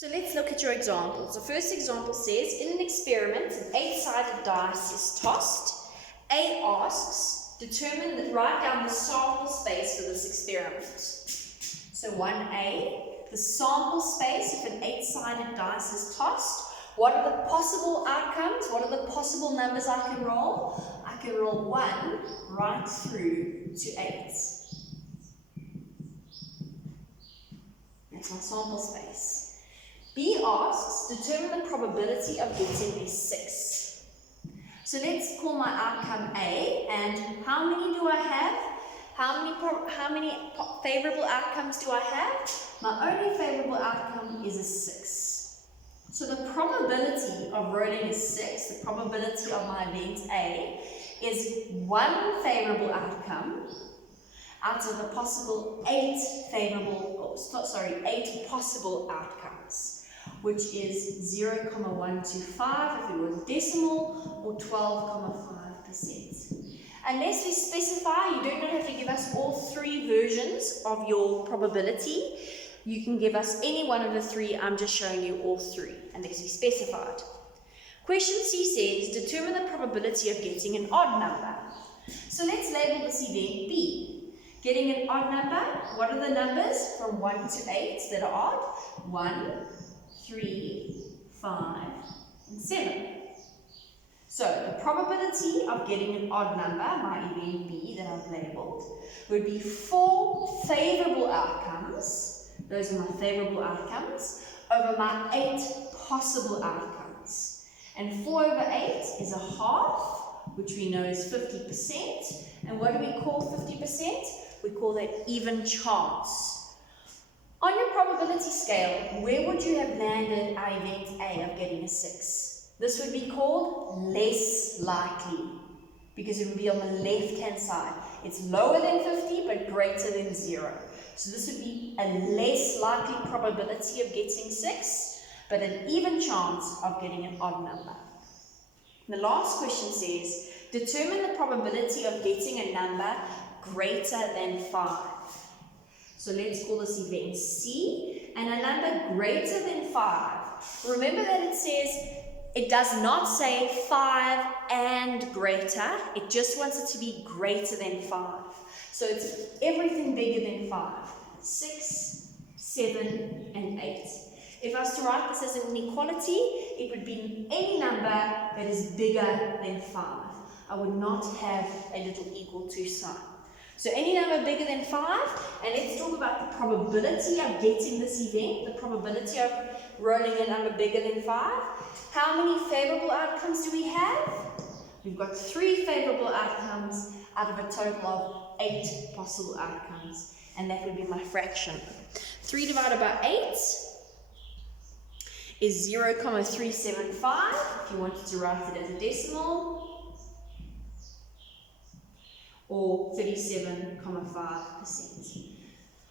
So let's look at your examples. The first example says, in an experiment, an 8-sided dice is tossed. A asks, write down the sample space for this experiment. So 1A, the sample space if an 8-sided dice is tossed. What are the possible outcomes? What are the possible numbers I can roll? I can roll 1 right through to 8. That's my sample space. B asks, determine the probability of getting a 6. So let's call my outcome A, and how many do I have? How many favorable outcomes do I have? My only favorable outcome is a 6. So the probability of rolling a 6, the probability of my event A, is 1 favorable outcome out of the possible 8 possible outcomes, which is 0,125 if it was decimal, or 12,5%. Unless we specify, you do not have to give us all 3 versions of your probability. You can give us any one of the 3. I'm just showing you all 3, unless we specified. Question C says, determine the probability of getting an odd number. So let's label this event B. Getting an odd number, what are the numbers from 1 to 8 that are odd? 1, 3, 5, and 7. So the probability of getting an odd number, my event B that I've labeled, would be 4 favorable outcomes, those are my favorable outcomes, over my 8 possible outcomes. And 4 over 8 is a half, which we know is 50%. And what do we call 50%? We call that even chance. On your probability scale, where would you have landed our event A of getting a 6? This would be called less likely, because it would be on the left-hand side. It's lower than 50, but greater than 0. So this would be a less likely probability of getting 6, but an even chance of getting an odd number. The last question says, determine the probability of getting a number greater than 5. So let's call this event C, and a number greater than 5. Remember that it says, it does not say 5 and greater, it just wants it to be greater than 5. So it's everything bigger than 5. 6, 7, and 8. If I was to write this as an inequality, it would be any number that is bigger than 5. I would not have a little equal to sign. So any number bigger than 5, and let's talk about the probability of getting this event, the probability of rolling a number bigger than 5. How many favorable outcomes do we have? We've got 3 favorable outcomes out of a total of 8 possible outcomes, and that would be my fraction. 3 divided by 8 is 0,375, if you wanted to write it as a decimal, or 37,5%.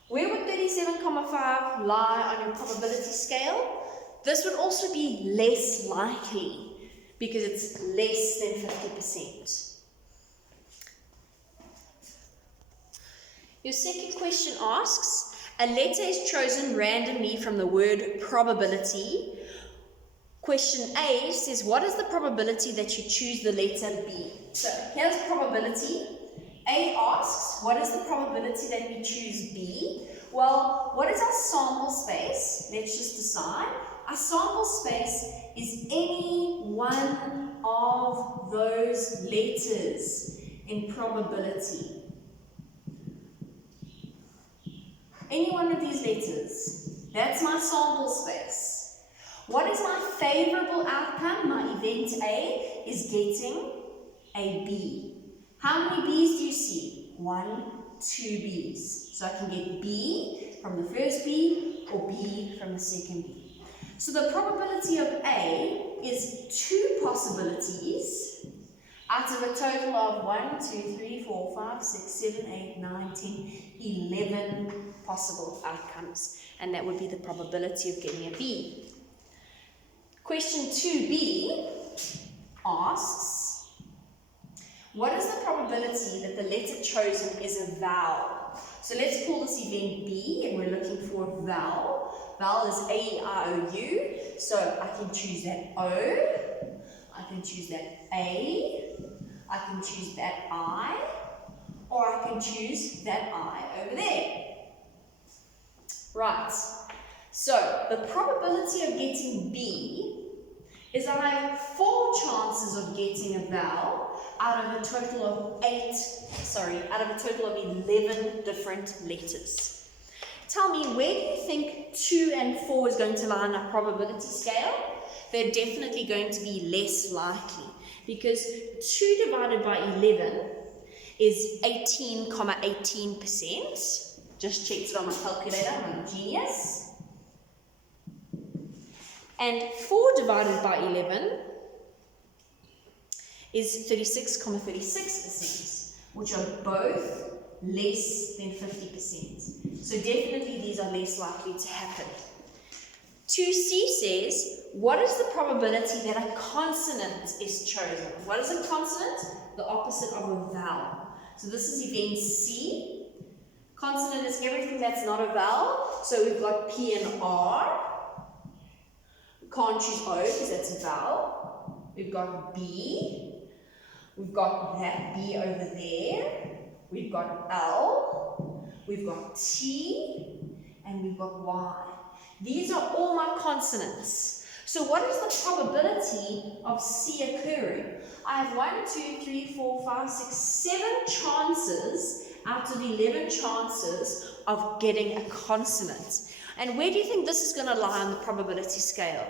Where would 37,5 lie on your probability scale? This would also be less likely because it's less than 50%. Your second question asks, a letter is chosen randomly from the word probability. Question A says, what is the probability that you choose the letter B? So here's probability. A asks, what is the probability that we choose B? Well, what is our sample space? Let's just decide. Our sample space is any one of those letters in probability. Any one of these letters. That's my sample space. What is my favorable outcome? My event A is getting a B. How many B's do you see? 1, 2 B's. So I can get B from the first B or B from the second B. So the probability of A is 2 possibilities out of a total of 1, 2, 3, 4, 5, 6, 7, 8, 9, 10, 11 possible outcomes. And that would be the probability of getting a B. Question 2B asks, What is the probability that the letter chosen is a vowel? So let's call this event B, and we're looking for a vowel. Vowel is A-E-I-O-U, so I can choose that O, I can choose that A, I can choose that I, or I can choose that I over there. Right, so the probability of getting B is I have 4 chances of getting a vowel out of a total of 11 different letters. Tell me, where do you think 2 and 4 is going to lie on our probability scale? They're definitely going to be less likely, because 2 divided by 11 is 18,18%. Just checked it on my calculator, I'm a genius. And 4 divided by 11 is 36,36%, which are both less than 50%. So definitely these are less likely to happen. 2C says, what is the probability that a consonant is chosen? What is a consonant? The opposite of a vowel. So this is event C. Consonant is everything that's not a vowel. So we've got P and R. We can't choose O because that's a vowel. We've got B. We've got that B over there. We've got L. We've got T. And we've got Y. These are all my consonants. So what is the probability of C occurring? I have 1, 2, 3, 4, 5, 6, 7 chances out of 11 chances of getting a consonant. And where do you think this is going to lie on the probability scale?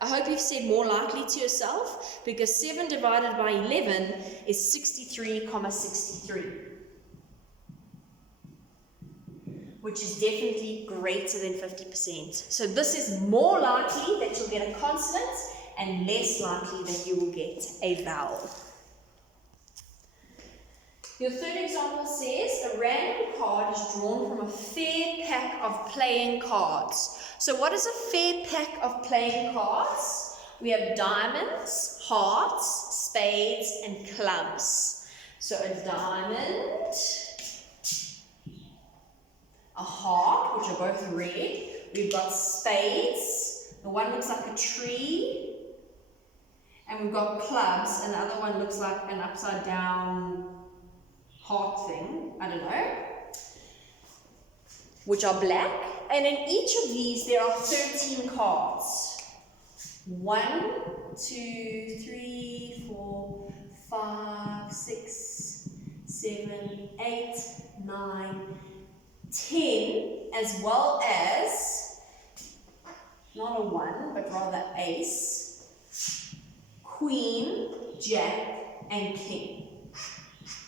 I hope you've said more likely to yourself, because 7 divided by 11 is 63,63. Which is definitely greater than 50%. So this is more likely that you'll get a consonant and less likely that you will get a vowel. Your third example says a random card is drawn from a fair pack of playing cards. So what is a fair pack of playing cards? We have diamonds, hearts, spades, and clubs. So a diamond, a heart, which are both red. We've got spades. The one looks like a tree. And we've got clubs, and the other one looks like an upside down heart thing. I don't know. Which are black. And in each of these, there are 13 cards. 1, 2, 3, 4, 5, 6, 7, 8, 9, 10, as well as, not a 1, but rather ace, queen, jack, and king.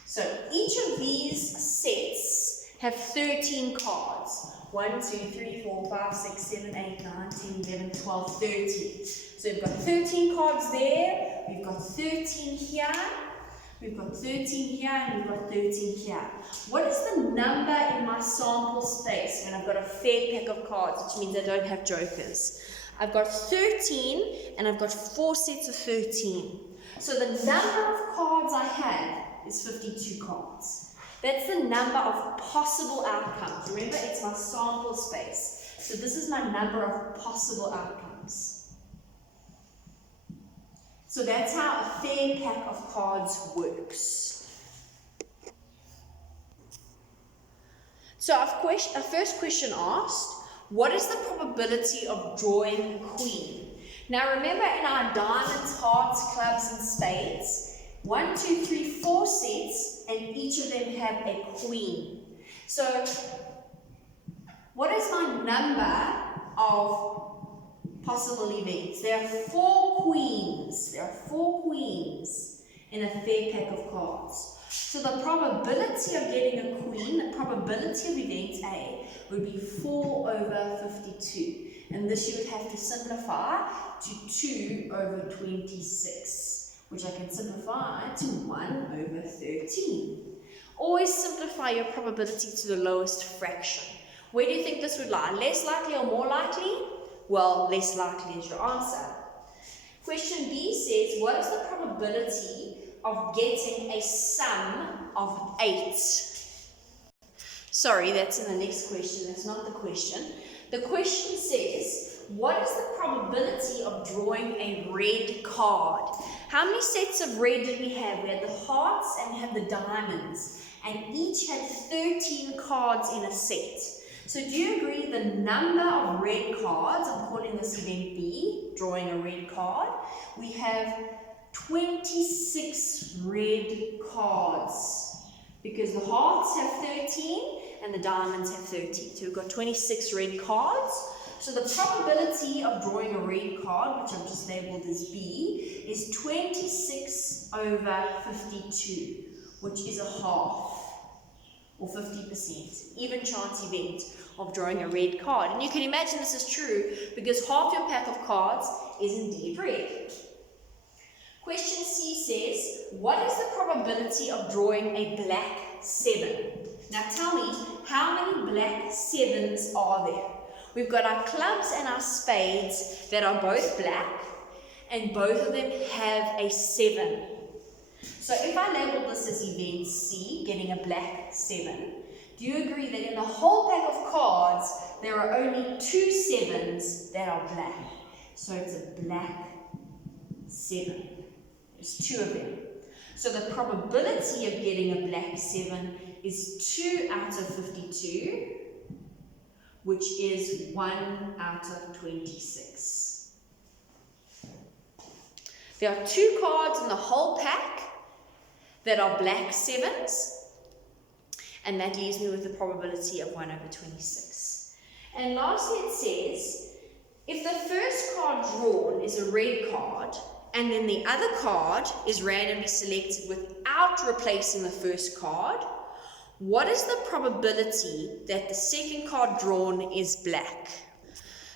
So each of these sets have 13 cards. 1, 2, 3, 4, 5, 6, 7, 8, 9, 10, 11, 12, 13. So we've got 13 cards there, we've got 13 here, we've got 13 here, and we've got 13 here. What is the number in my sample space when I've got a fair pack of cards, which means I don't have jokers? I've got 13, and I've got 4 sets of 13. So the number of cards I have is 52 cards. That's the number of possible outcomes. Remember, it's my sample space. So this is my number of possible outcomes. So that's how a fair pack of cards works. So our first question asked, what is the probability of drawing a queen? Now remember, in our diamonds, hearts, clubs, and spades, 1, 2, 3, 4 sets, and each of them have a queen. So what is my number of possible events? There are 4 queens. There are 4 queens in a fair pack of cards. So the probability of getting a queen, the probability of event A, would be 4 over 52. And this you would have to simplify to 2 over 26, which I can simplify to 1 over 13. Always simplify your probability to the lowest fraction. Where do you think this would lie? Less likely or more likely? Well, less likely is your answer. Question B says, what is the probability of getting a sum of 8? Sorry, that's in the next question. That's not the question. The question says, what is the probability of drawing a red card? How many sets of red did we have? We had the hearts and we had the diamonds. And each had 13 cards in a set. So do you agree the number of red cards, I'm calling this event B, drawing a red card, we have 26 red cards. Because the hearts have 13 and the diamonds have 13. So we've got 26 red cards. So the probability of drawing a red card, which I've just labeled as B, is 26 over 52, which is a half, or 50%, even chance event of drawing a red card. And you can imagine this is true because half your pack of cards is indeed red. Question C says, what is the probability of drawing a black 7? Now tell me, how many black 7s are there? We've got our clubs and our spades that are both black, and both of them have a 7. So if I label this as event C, getting a black 7, do you agree that in the whole pack of cards, there are only 2 7s that are black? So it's a black 7. There's 2 of them. So the probability of getting a black 7 is 2 out of 52, which is 1 out of 26. There are 2 cards in the whole pack that are black 7s, and that leaves me with the probability of 1 over 26. And lastly it says, if the first card drawn is a red card, and then the other card is randomly selected without replacing the first card, what is the probability that the second card drawn is black?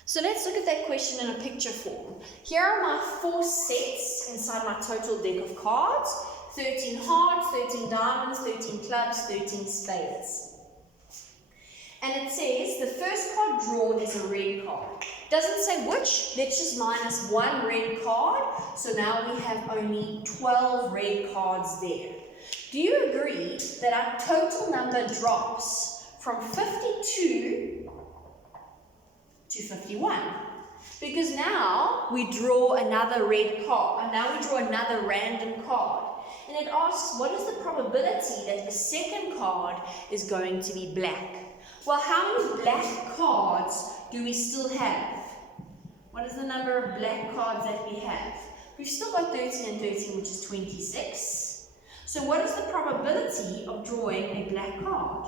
So let's look at that question in a picture form. Here are my 4 sets inside my total deck of cards. 13 hearts, 13 diamonds, 13 clubs, 13 spades. And it says the first card drawn is a red card. Doesn't say which, let's just minus 1 red card. So now we have only 12 red cards there. Do you agree that our total number drops from 52 to 51? Because now we draw another red card, and now we draw another random card. And it asks, what is the probability that the second card is going to be black? Well, how many black cards do we still have? What is the number of black cards that we have? We've still got 13 and 13, which is 26. So what is the probability of drawing a black card?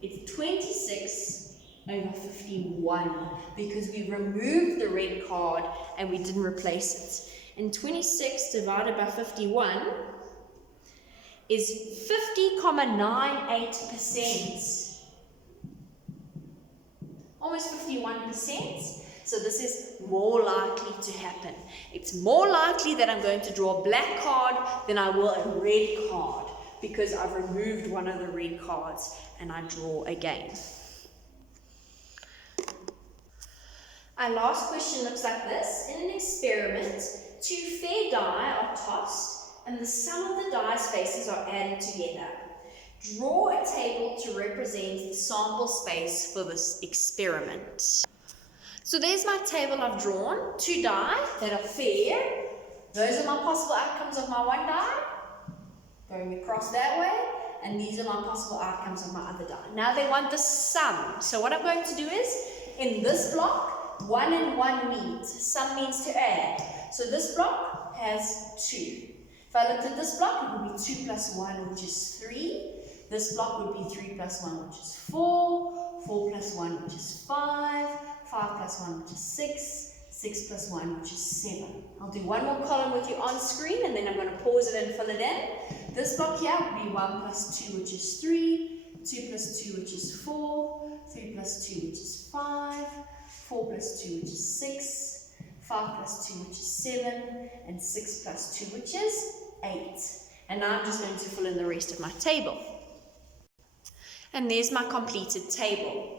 It's 26 over 51, because we removed the red card and we didn't replace it. And 26 divided by 51 is 50.98%. Almost 51%. So this is more likely to happen. It's more likely that I'm going to draw a black card than I will a red card, because I've removed one of the red cards and I draw again. Our last question looks like this. In an experiment, 2 fair die are tossed and the sum of the die's faces are added together. Draw a table to represent the sample space for this experiment. So there's my table I've drawn. 2 die that are fair. Those are my possible outcomes of my 1 die. Going across that way. And these are my possible outcomes of my other die. Now they want the sum. So what I'm going to do is, in this block, 1 and 1 meet. Sum means to add. So this block has 2. If I looked at this block, it would be 2 plus 1, which is 3. This block would be 3 plus 1, which is 4. 4 plus 1, which is 5. 5 plus 1, which is 6. 6 plus 1, which is 7. I'll do one more column with you on screen, and then I'm going to pause it and fill it in. This block here would be 1 plus 2, which is 3. 2 plus 2, which is 4. 3 plus 2, which is 5. 4 plus 2, which is 6. 5 plus 2, which is 7. And 6 plus 2, which is 8. And now I'm just going to fill in the rest of my table. And there's my completed table.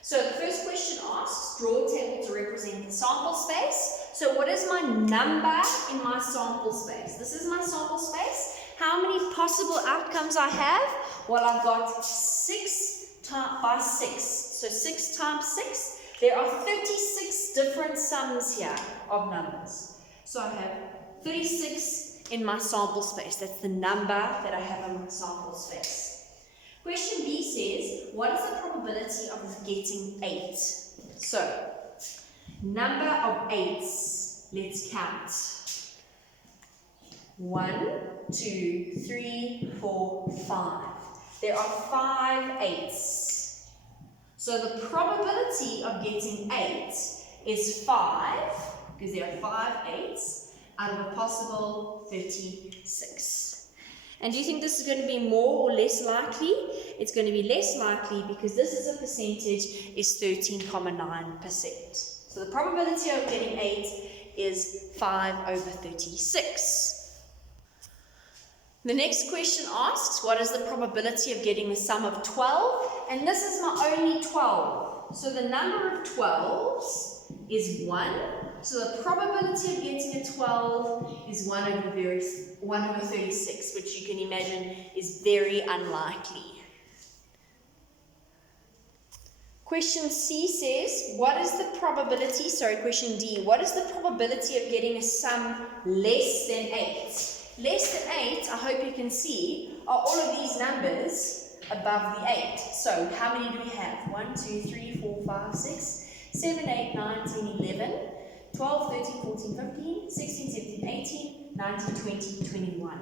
So the first question asks, draw a table to represent the sample space. So what is my number in my sample space? This is my sample space. How many possible outcomes I have? Well, I've got 6 by 6. So 6 times 6. There are 36 different sums here of numbers. So I have 36 in my sample space. That's the number that I have in my sample space. Question B says, what is the probability of getting 8? So, number of 8s, let's count. 1, 2, 3, 4, 5. There are 5 8s. So the probability of getting 8 is 5, because there are 5 8s, out of a possible 36. And do you think this is going to be more or less likely? It's going to be less likely because this is a percentage is 13.9%. So the probability of getting 8 is 5 over 36. The next question asks, what is the probability of getting the sum of 12? And this is my only 12. So the number of 12s is 1. So the probability of getting a 12 is 1 over 36, which you can imagine is very unlikely. Question C says, question D, what is the probability of getting a sum less than 8? Less than 8, I hope you can see, are all of these numbers above the 8. So how many do we have? 1, 2, 3, 4, 5, 6, 7, 8, 9, 10, 11. 12, 13, 14, 15, 16, 17, 18, 19, 20, 21.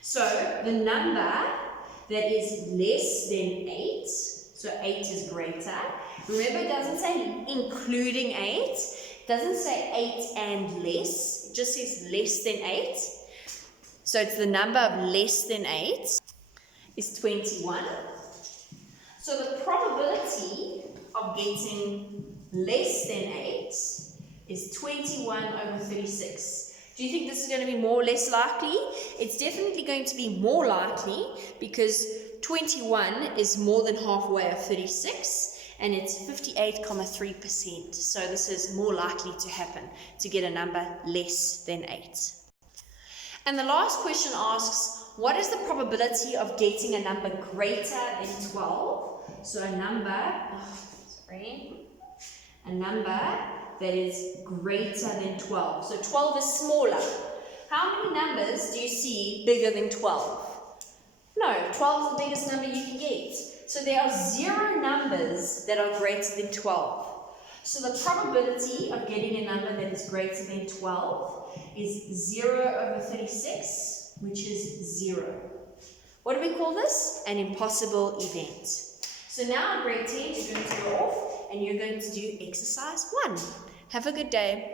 So the number that is less than 8, so 8 is greater. Remember, it doesn't say including 8. It doesn't say 8 and less. It just says less than 8. So it's the number of less than 8 is 21. So the probability of getting less than 8 is 21 over 36. Do you think this is going to be more or less likely? It's definitely going to be more likely because 21 is more than halfway of 36 and it's 58.3%. So this is more likely to happen, to get a number less than 8. And the last question asks, what is the probability of getting a number greater than 12? So a number that is greater than 12. So 12 is smaller. How many numbers do you see bigger than 12? No, 12 is the biggest number you can get. So there are 0 numbers that are greater than 12. So the probability of getting a number that is greater than 12 is 0 over 36, which is 0. What do we call this? An impossible event. So now in grade 10, you're going to go off and you're going to do exercise 1. Have a good day.